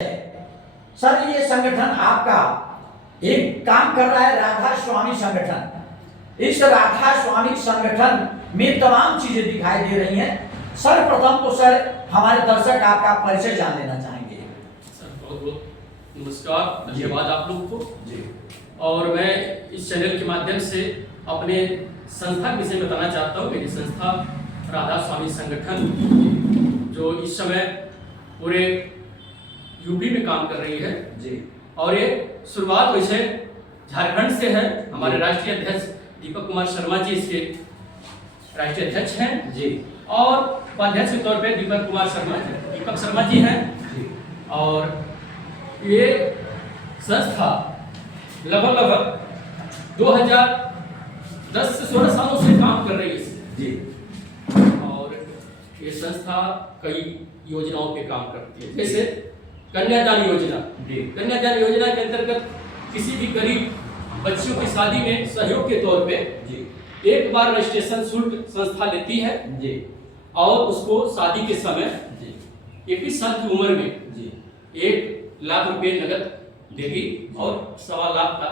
Sir ये संगठन आपका एक काम कर रहा है, राधा स्वामी संगठन। इस राधा स्वामी संगठन में तमाम चीजें दिखाई दे रही हैं। सर्वप्रथम तो सर हमारे दर्शक आपका परिचय जान लेना चाहेंगे। सर बहुत बहुत नमस्कार, धन्यवाद आप लोग को जी। और मैं इस चैनल के माध्यम से अपने संस्था के विषय में बताना चाहता हूँ। मेरी संस्था राधा स्वामी संगठन जो इस समय पूरे यूपी में काम कर रही है जी। और ये शुरुआत वैसे झारखंड से है। हमारे राष्ट्रीय अध्यक्ष दीपक कुमार शर्मा जी इसके राष्ट्रीय अध्यक्ष हैं जी और उपाध्यक्ष के तौर पे दीपक शर्मा जी हैं जी। और ये संस्था लगभग 2010 से 16 सालों से काम कर रही है जी। और ये संस्था कई योजनाओं पे काम करती है, जैसे कन्यादान योजना। कन्यादान योजना के अंतर्गत किसी भी गरीब बच्चियों की शादी में सहयोग के तौर पे जी। एक बार रजिस्ट्रेशन शुल्क संस्था लेती है जी। और उसको शादी के समय जी। 21 साल की उम्र में जी। 1 लाख रुपए नगद देगी और 1.25 लाख का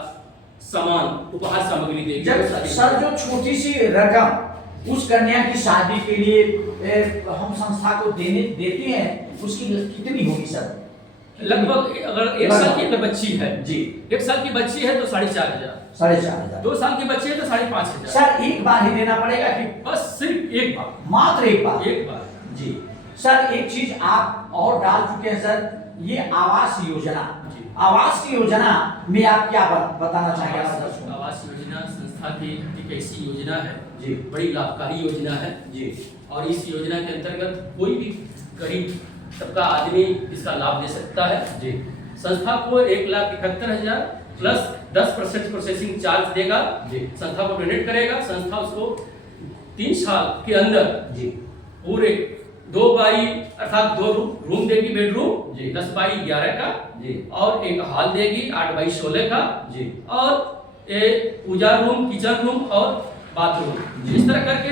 सामान उपहार सामग्री देगी। जब सर जो छोटी सी रकम उस कन्या की शादी के लिए हम संस्था को देते हैं, उसकी कितनी होगी सर? लगभग अगर 1 साल की अगर बच्ची है जी, 1 साल की बच्ची है तो 4,500। 4,500। 2 साल की बच्ची है तो 5,500। सर एक बार ही देना पड़ेगा कि बस सिर्फ एक बार? मात्र एक बार। एक बार जी। सर एक चीज आप और डाल चुके हैं सर, ये आवास योजना। आवास की योजना में आप क्या बताना चाहेंगे? आवास योजना संस्था की एक ऐसी योजना है जी, बड़ी लाभकारी योजना है जी। और इस योजना के अंतर्गत कोई भी गरीब सबका आदमी इसका लाभ ले सकता है जी। संस्था को 1,71,000 प्लस 10% प्रोसेसिंग चार्ज देगा जी। संस्था को डोनेट करेगा। संस्था उसको 3 साल के अंदर जी पूरे 2 बाई अर्थात 2 रूम देगी, बेडरूम जी। 10 बाई 11 का जी। और एक हॉल देगी 8 बाई 16 का जी। और एक पूजा रूम, किचन रूम और बाथरूम। जी। इस तरह करके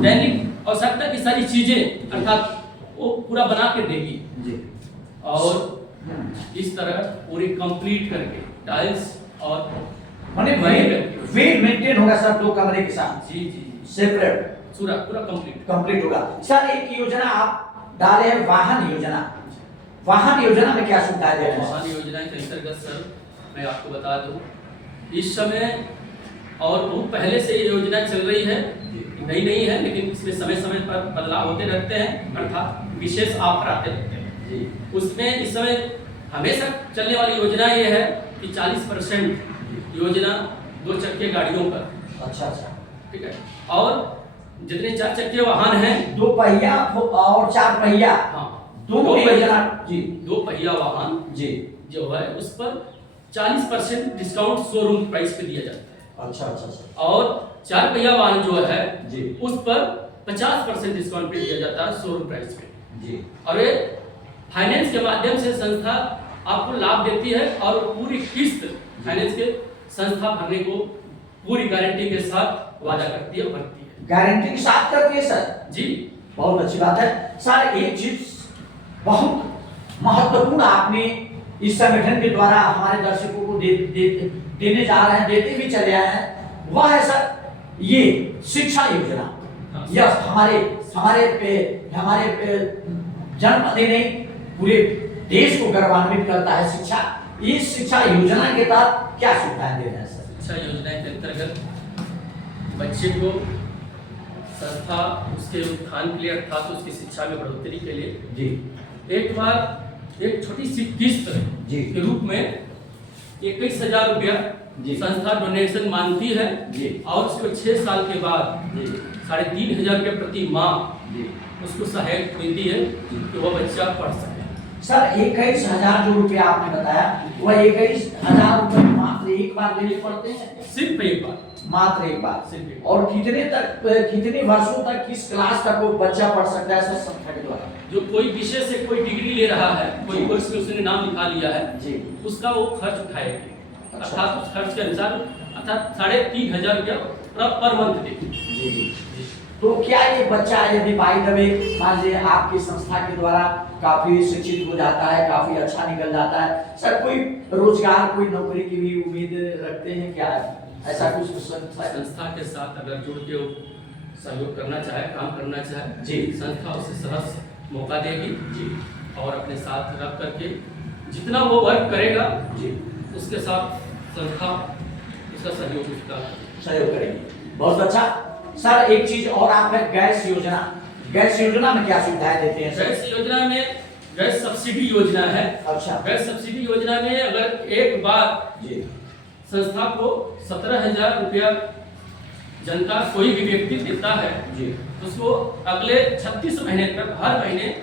दैनिक आवश्यकता की सारी चीजें अर्थात वो पूरा बना के देगी जी। और इस तरह पूरी कंप्लीट करके टाइल्स और माने वेल मेंटेन होगा सर, 2 कमरे के साथ। जी जी सेपरेट पूरा कंप्लीट होगा। सर एक योजना आप डाले हैं, वाहन योजना। वाहन योजना में क्या सुविधा दे रहे हैं? वाहन योजना के अंतर्गत सर मैं आपको बता दूं, इस समय और बहुत पहले से ये योजना चल रही है, नई नहीं है लेकिन इसमें समय समय पर बदलाव होते रहते हैं अर्थात विशेष ऑफर आते रहते हैं जी। उसमें इस समय हमेशा चलने वाली योजना ये है कि 40% योजना 2 चक्के गाड़ियों पर। अच्छा, ठीक है। और जितने 4 चक्के वाहन हैं, 2 पहिया और 4 पहिया, हाँ दोनों योजना जी। 2 पहिया वाहन जी जो है उस पर 40% डिस्काउंट शोरूम प्राइस पे दिया जाता है। अच्छा। और 4 पहिया वाहन जो है जी, उस पर 50% डिस्काउंट पे दिया जाता है शोरूम प्राइस पे जी। और ये फाइनेंस के माध्यम से संस्था आपको लाभ देती है और पूरी किस्त फाइनेंस के संस्था भरने को पूरी गारंटी के साथ वादा करती है, भरती है। गारंटी के साथ करती है सर जी, बहुत अच्छी बात है। सर एक चीज बहुत महत्वपूर्ण आपने इस संगठन के द्वारा हमारे दर्शकों को देने जा रहे हैं, देते भी चले आए हैं, वह है सर ये शिक्षा योजना। यह हमारे जनपद नहीं पूरे देश को गौरवान्वित करता है शिक्षा। इस शिक्षा योजना के तहत क्या सुविधाएं दे रहे हैं सर? शिक्षा योजना के अंतर्गत बच्चे को संस्था उसके उत्थान के लिए अर्थात उसकी शिक्षा में बढ़ोतरी के लिए जी, एक बार एक छोटी सी किस्त जी के रूप में 21,000 रुपया संस्था डोनेशन मांगती है जी। और उसको 6 साल के बाद 3,500 रुपये प्रति माह जी उसको सहायता मिलती है कि वह बच्चा पढ़ सके। सर 21,000 जो रुपया आपने बताया, वह 21,000 रुपये मात्र एक बार देने पड़ते हैं? सिर्फ एक बार, मात्र एक बार। सिर्फ एक। और कितने वर्षों तक किस क्लास तक वो बच्चा पढ़ सकता है सर संस्था के द्वारा? जो कोई विषय से कोई डिग्री ले रहा है, कोई कोर्स में उसने नाम लिखा लिया है जी, उसका वो खर्च उठाएगी अच्छा। अर्थात उस खर्च के अनुसार अर्थात 3,500 रुपया पर मंथ देगी। जी जी। तो क्या ये बच्चा यदि बाई द वे मान लीजिए आपकी संस्था के द्वारा काफी शिक्षित हो जाता है, काफी अच्छा निकल जाता है, सर कोई रोजगार, कोई नौकरी की भी उम्मीद रखते हैं क्या? ऐसा कुछ संस्था के साथ अगर जुड़ के सहयोग करना चाहे, काम करना चाहे जी, संस्था उसे सहज मौका देगी जी, और अपने साथ रख करके जितना वो वर्क करेगा जी, उसके साथ संस्था उसका सहयोग करेगी। बहुत अच्छा सर। एक चीज और, आप है गैस योजना, गैस योजना में क्या सुविधाएं देते हैं सर? गैस योजना में गैस सब्सिडी योजना है। अच्छा, गैस सब्सिडी योजना में अगर एक बार जी, संस्था को 17,000 रुपया जनता कोई भी व्यक्ति देता है जी, तो उसको अगले 36 महीने तक हर महीने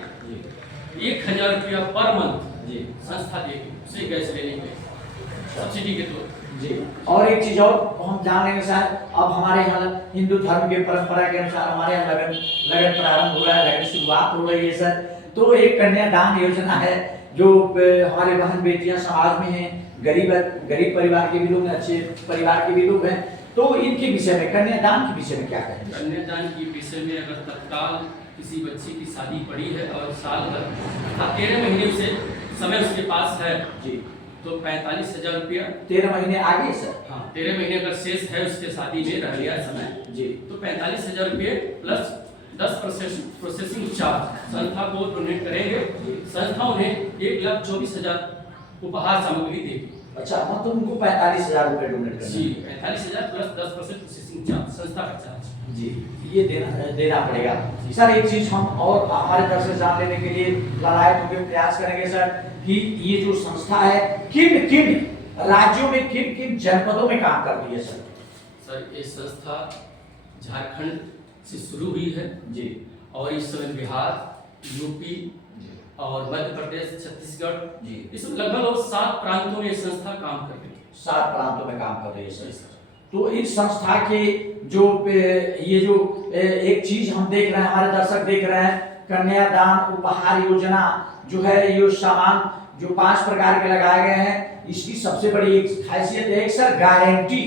1,000 रुपया पर मंथ जी, संस्था देगी उसे गैस लेने के सब्सिडी के तौर जी। और एक चीज और हम जान लेंगे सर, अब हमारे यहाँ हिंदू धर्म के परंपरा के अनुसार हमारे यहाँ लगन प्रारंभ हो रहा है, लगन शुरुआत हो रही है सर। तो एक कन्यादान योजना है जो हमारे बहन बेटियां समाज में हैं, गरीब परिवार के भी लोग हैं, अच्छे परिवार के भी लोग हैं, तो इनके विषय में, कन्यादान के विषय में क्या कहेंगे? कन्यादान के विषय में अगर तत्काल किसी बच्ची की शादी पड़ी है और साल भर 13 महीने से समय उसके पास है जी, तो 45,000 रुपया 13 महीने आगे सर। हाँ, 13 महीने अगर शेष है उसके शादी में रह गया समय जी, तो 45,000 रुपये प्लस 10 प्रोसेसिंग चार्ज संस्था को डोनेट करेंगे। संस्था उन्हें 1,24,000 उपहार सामग्री देगी। अच्छा, मतलब उनको 45,000 रुपए डोनेट करना जी, 45,000 प्लस 10% प्रोसेसिंग चार्ज संस्था का चार्ज जी, ये देना पड़ेगा सर। एक चीज हम और हमारे तरफ से जान लेने के लिए ललायत होकर प्रयास करेंगे सर कि ये जो संस्था है किन किन राज्यों में, किन किन जनपदों में काम करती है सर? सर ये संस्था झारखंड से शुरू हुई है जी, और इस समय बिहार, यूपी और मध्य प्रदेश, छत्तीसगढ़ जी, इसमें लगभग 7 प्रांतों में ये संस्था काम कर रही है। 7 प्रांतों में काम कर रही है सर। तो इस संस्था के जो ये जो एक चीज हम देख रहे हैं, हमारे दर्शक देख रहे हैं, कन्यादान उपहार योजना जो है, ये सामान जो 5 प्रकार के लगाए गए हैं, इसकी सबसे बड़ी एक खासियत है सर गारंटी,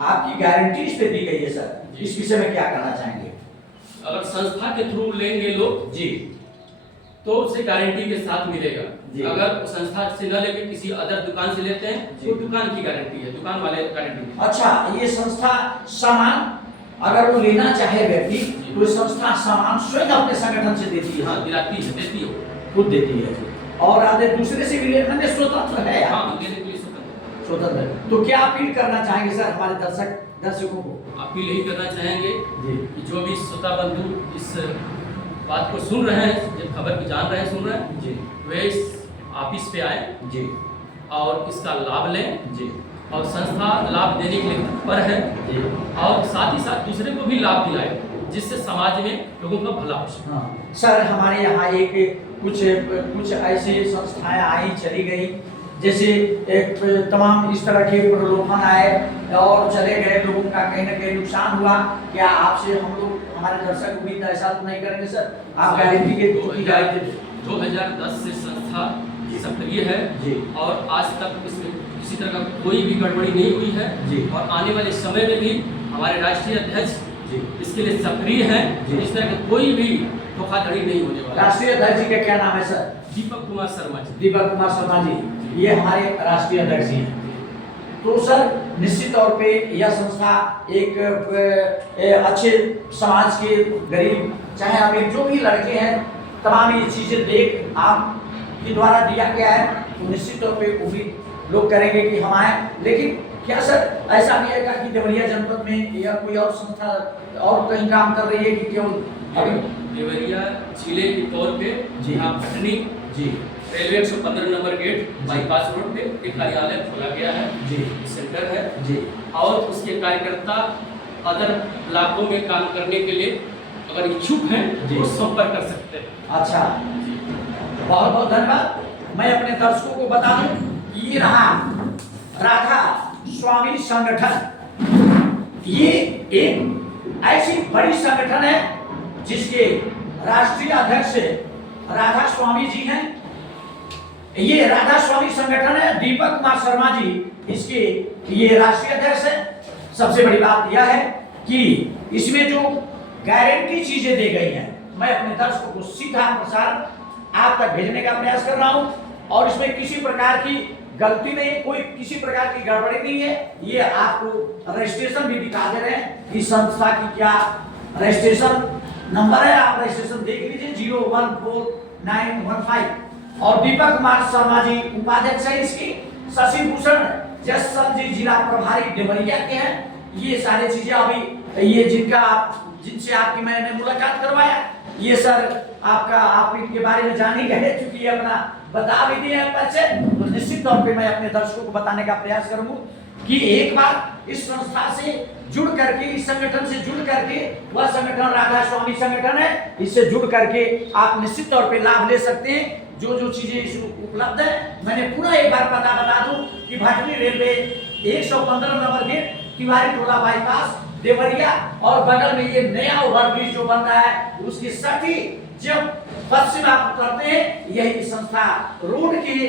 आपकी गारंटी इस पे दी गई है सर। इस विषय में क्या कहना चाहेंगे? अगर संस्था के थ्रू लेंगे लोग जी, तो उसे गारंटी के साथ मिलेगा। अगर संस्था से न लेके किसी अदर दुकान से लेते हैं तो दुकान की गारंटी है, दुकान वाले गारंटी। अच्छा, ये संस्था सामान अगर वो लेना चाहे व्यक्ति तो संस्था सामान स्वयं अपने संगठन से देती है? हाँ, दिलाती है, देती है, खुद देती है। और आधे दूसरे से भी लेने में स्वतंत्र है? हाँ, देने के लिए स्वतंत्र। तो क्या अपील करना चाहेंगे सर हमारे दर्शकों को? अपील यही करना चाहेंगे जी, कि जो भी श्रोता बंधु इस बात को सुन रहे हैं, जब खबर को जान रहे हैं, सुन रहे हैं जी, वे इस ऑफिस पे आए जी, और इसका लाभ लें। जी, और संस्था लाभ देने के लिए तत्पर है जी, और साथ ही साथ दूसरे को भी लाभ दिलाए जिससे समाज में लोगों का भला हो सके। हाँ सर, हमारे यहाँ एक कुछ ऐसी संस्थाएं आई चली गई, जैसे एक तमाम इस तरह के प्रलोभन आए और चले गए, लोगों का कहीं ना कहीं नुकसान हुआ। क्या आपसे हम लोग, हमारे दर्शक उम्मीद ऐसा तो नहीं करेंगे सर? आप गारंटी के 2010 से संस्था सक्रिय है जी, और आज तक इसमें किसी तरह का कोई भी गड़बड़ी नहीं हुई है जी, और आने वाले समय में भी हमारे राष्ट्रीय अध्यक्ष जी, इसके लिए सक्रिय हैं। इस तरह का कोई भी धोखाधड़ी नहीं होने वाला। राष्ट्रीय अध्यक्ष जी का क्या नाम है सर? दीपक कुमार शर्मा जी। दीपक कुमार शर्मा जी, ये हमारे राष्ट्रीय अध्यक्ष जी हैं। तो सर निश्चित तौर पे यह संस्था एक अच्छे समाज के गरीब चाहे अमीर जो भी लड़के हैं, तमाम ये चीजें देख आपके द्वारा दिया गया है, तो निश्चित तौर पे उम्मीद लोग करेंगे कि हम आए। लेकिन क्या सर ऐसा नहीं है कि देवरिया जनपद में या कोई और संस्था और कहीं काम कर रही है कि केवल अभी देवरिया जिले के तौर पे जी, यहाँ पटनी जी, railway 115 number gate bypass road पे एक कार्यालय खोला गया है जी, सेंटर है जी, और उसके कार्यकर्ता अदर इलाकों में काम करने के लिए अगर इच्छुक हैं तो संपर्क कर सकते हैं। अच्छा, बहुत बहुत धन्यवाद। मैं अपने दर्शकों को बता दूं, ये रहा राधा स्वामी संगठन। ये एक ऐसी बड़ी संगठन है जिसके राष्ट्रीय अध्यक्ष राधा स्वामी जी हैं। ये राधा स्वामी संगठन है, दीपक कुमार शर्मा जी इसके ये राष्ट्रीय अध्यक्ष है। सबसे बड़ी बात यह है कि इसमें जो गारंटी चीजें दी गई हैं। मैं अपने दर्शकों को सीधा प्रसारण आप तक भेजने का प्रयास कर रहा हूं और इसमें किसी प्रकार की गलती नहीं, कोई किसी प्रकार की गड़बड़ी नहीं है। ये आपको रजिस्ट्रेशन भी दिखा दे रहे हैं कि संस्था की क्या रजिस्ट्रेशन नंबर है, आप रजिस्ट्रेशन देख लीजिए 014915। और दीपक कुमार शर्मा जी उपाध्यक्ष है इसकी, शशि भूषण जसवंत जी जिला प्रभारी देवरिया के हैं। ये सारी चीजें अभी ये जिनसे आपकी मैंने मुलाकात करवाया, ये सर आप इनके बारे में जान ही गए, क्योंकि ये अपना बता भी दिए परिचय। तो निश्चित तौर पे मैं अपने दर्शकों को बताने का प्रयास करूंगा कि एक बार इस संस्था से जुड़ करके, इस संगठन से जुड़ करके, वह संगठन राधा स्वामी संगठन है, इससे जुड़ करके आप निश्चित तौर पे लाभ ले सकते हैं। जो जो चीजें इसमें उपलब्ध है, मैंने पूरा एक बार पता बता दूं कि Bhatni railway 115 number gate, Tiwari Tola bypass, Deoria, और बगल में ये नया ओवरब्रिज जो बन रहा है उसकी सटीक जब पश्चिम आप उतरते हैं, यही संस्था रोड की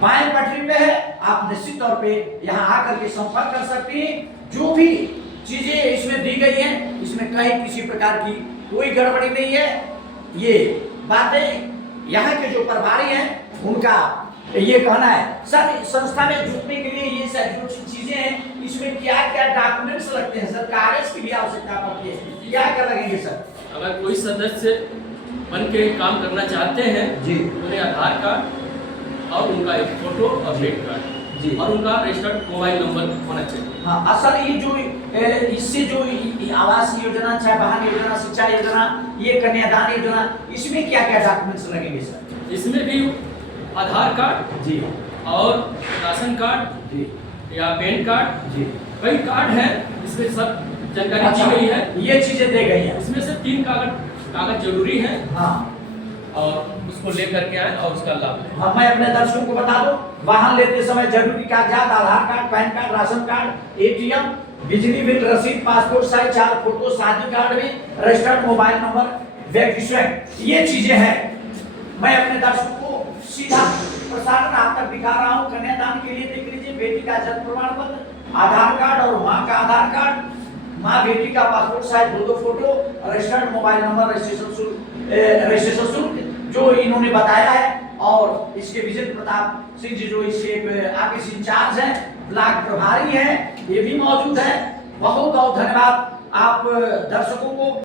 बाएं पटरी पे है। आप निश्चित तौर पे यहाँ आकर के संपर्क कर सकते हैं। जो भी चीजें इसमें दी गई हैं, इसमें कहीं किसी प्रकार की कोई गड़बड़ी नहीं है। ये बातें यहाँ के जो प्रभारी हैं उनका ये कहना है। सर, संस्था में जुड़ने के लिए ये सब जो चीजें हैं, इसमें क्या क्या डॉक्यूमेंट्स लगते हैं सर? कागज की भी आवश्यकता पड़ती है, क्या क्या लगेंगे सर? अगर कोई सदस्य बन के काम करना चाहते हैं जी, उन्हें आधार कार्ड और उनका एक फोटो और पेन कार्ड जी, और उनका रजिस्टर्ड मोबाइल नंबर होना चाहिए। हाँ, असल ये जो इससे जो आवास योजना, चाहे वाहन योजना, शिक्षा योजना, ये कन्यादान योजना, इसमें क्या क्या डॉक्यूमेंट्स लगेंगे सर? इसमें भी आधार कार्ड जी, और राशन कार्ड जी, या पैन कार्ड, जी, कई कार्ड है, इसमें सब जानकारी अच्छा, दी गई है। ये चीजें दी गई हैं। इसमें से 3 कागज जरूरी है हाँ, और उसको लेकर के आए और उसका लाभ लें। हाँ, मैं अपने दर्शकों को बता दूं, वाहन लेते समय जरूरी कागजात Aadhaar card, PAN card, ration card, ATM, बिजली बिल रसीद, पासपोर्ट साइज 4 फोटो, शादी कार्ड में रजिस्टर्ड मोबाइल नंबर, व्यक्ति स्वयं, ये चीजें हैं। मैं अपने दर्शकों को सीधा प्रसारण आप तक दिखा रहा हूँ। कन्यादान के लिए देख लीजिए, बेटी का जन्म प्रमाण पत्र, आधार कार्ड और माँ का आधार कार्ड, माँ बेटी का passport size 2 photo, registered mobile number, registration शुल्क जो इन्होंने बताया है। और इसके विजय प्रताप सिंह जी जो इसके आगे इंचार्ज हैं, ब्लॉक प्रभारी हैं, ये भी मौजूद है। बहुत बहुत धन्यवाद आप दर्शकों को।